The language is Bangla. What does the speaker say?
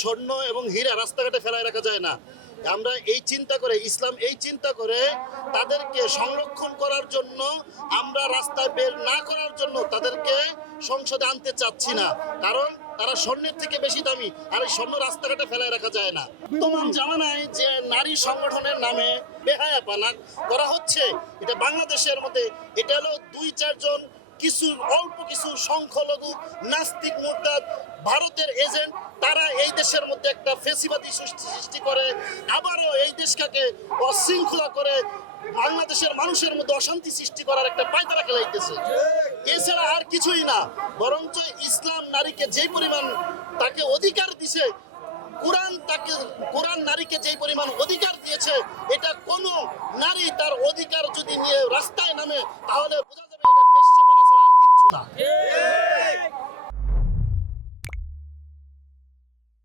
স্বর্ণ এবং হীরা রাস্তাঘাটে ফেলায় রাখা যায় না। আমরা এই চিন্তা করে, ইসলাম এই চিন্তা করে তাদেরকে সংরক্ষণ করার জন্য, আমরা রাস্তায় বের না করার জন্য তাদেরকে সংসদে আনতে চাচ্ছি না, কারণ তারা স্বর্ণের থেকে বেশি দামি। আর এই স্বর্ণ রাস্তাঘাটে ফেলায় রাখা যায় না। বর্তমান জামানায় যে নারী সংগঠনের নামে বেহায়াপনা করা হচ্ছে, এটা বাংলাদেশের মধ্যে এটা হলো 2-4 জন কিছু অল্প কিছু সংখ্যালঘু নাস্তিক মুরতাদ ভারতের এজেন্ট, তারা এই দেশের মধ্যে একটা ফেসিবাদী সৃষ্টি করে, আবারও এই দেশটাকে অশৃঙ্খলা করে বাংলাদেশের মানুষের মধ্যে অশান্তি সৃষ্টি করার একটা পায়তারা খেলাইতেছে। এছাড়া আর কিছুই না। বরঞ্চ ইসলাম নারীকে যে পরিমাণ তাকে অধিকার দিছে, কোরআন নারীকে যে পরিমাণ অধিকার দিয়েছে, এটা কোনো নারী তার অধিকার যদি নিয়ে রাস্তায় নামে তাহলে বোঝা যাবে এটা বেশ্যা ছাড়া আর কিচ্ছু না।